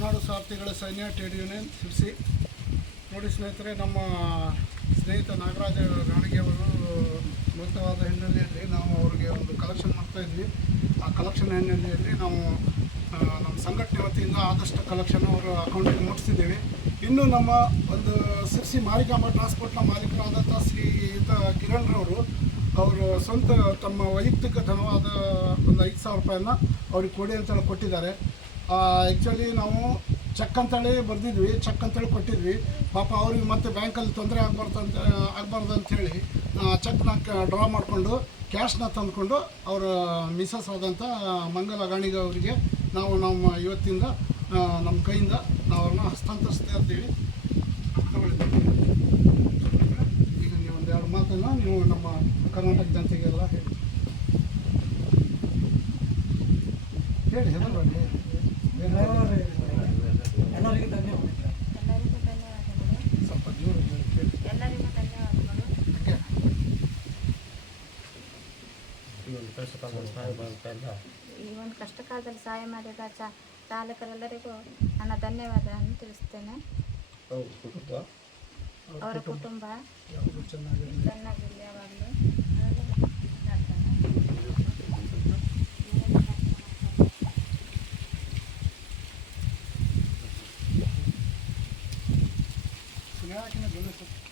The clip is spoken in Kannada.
ಮಲೆನಾಡು ಸಾರಥಿಗಳ ಸೈನ್ಯ ಟ್ರೇಡ್ ಯೂನಿಯನ್ ಶಿರ್ಸಿ. ನೋಡಿ ಸ್ನೇಹಿತರೆ, ನಮ್ಮ ಸ್ನೇಹಿತ ನಾಗರಾಜ ಗಾಣಿಗೆ ಅವರು ಮೃತವಾದ ಹಿನ್ನೆಲೆಯಲ್ಲಿ ನಾವು ಅವರಿಗೆ ಒಂದು ಕಲೆಕ್ಷನ್ ಮಾಡ್ತಾಯಿದ್ವಿ. ಆ ಕಲೆಕ್ಷನ್ ಹಿನ್ನೆಲೆಯಲ್ಲಿ ನಾವು ನಮ್ಮ ಸಂಘಟನೆ ವತಿಯಿಂದ ಆದಷ್ಟು ಕಲೆಕ್ಷನ್ ಅವರ ಅಕೌಂಟಿಗೆ ಮುಟ್ಟಿಸಿದ್ದೇವೆ. ಇನ್ನು ನಮ್ಮ ಒಂದು ಶಿರ್ಸಿ ಮಾರಿಕಾಂಬಾ ಟ್ರಾನ್ಸ್ಪೋರ್ಟ್ನ ಮಾಲೀಕರಾದಂಥ ಶ್ರೀಯುತ ಕಿರಣ್ರವರು ಅವರು ಸ್ವಂತ ತಮ್ಮ ವೈಯಕ್ತಿಕ ಧನವಾದ ಒಂದು 5,000 ರೂಪಾಯಿನ ಅವ್ರಿಗೆ ಕೊಡಿ ಅಂತೇಳಿ ಕೊಟ್ಟಿದ್ದಾರೆ. ಆ್ಯಕ್ಚುಲಿ ನಾವು ಚೆಕ್ ಅಂತೇಳಿ ಬರೆದಿದ್ವಿ, ಚೆಕ್ ಅಂತೇಳಿ ಕೊಟ್ಟಿದ್ವಿ. ಪಾಪ ಅವ್ರಿಗೆ ಮತ್ತೆ ಬ್ಯಾಂಕಲ್ಲಿ ತೊಂದರೆ ಆಗಬಾರ್ದು ಅಂಥೇಳಿ ಚೆಕ್ನ ಡ್ರಾ ಮಾಡಿಕೊಂಡು ಕ್ಯಾಶ್ನ ತಂದುಕೊಂಡು ಅವರ ಮಿಸಸ್ ಆದಂಥ ಮಂಗಲ ಗಾಣಿಗ ಅವರಿಗೆ ನಾವು ನಮ್ಮ ಇವತ್ತಿಂದ ನಮ್ಮ ಕೈಯಿಂದ ನಾವು ಅವ್ರನ್ನ ಹಸ್ತಾಂತರಿಸ್ತಾ ಇರ್ತೀವಿ. ಈಗ ನೀವು ಒಂದೆರಡು ಮಾತನ್ನು ನೀವು ನಮ್ಮ ಕರ್ನಾಟಕ ಜನತೆಗೆಲ್ಲ ಹೇಳಿ ಹೆದರಬೇಡಿ. ಎಲ್ಲರಿಗೂ ಧನ್ಯವಾದಗಳು. ಸ್ವಲ್ಪ ಜೋರು ಕೇಳಿ. ಎಲ್ಲರಿಗೂ ಧನ್ಯವಾದಗಳು. ಈ ಒಂದು ಕಷ್ಟ ಕಾಲದಲ್ಲಿ ಸಹಾಯ ಮಾಡಿದ ಚಾಲಕರೆಲ್ಲರಿಗೂ ನನ್ನ ಧನ್ಯವಾದವನ್ನು ತಿಳಿಸ್ತೇನೆ. ಅವರ ಕುಟುಂಬ ಚೆನ್ನಾಗಿರಲಿ ಯಾವಾಗಲೂ. ಸುಮ್ಮನೆ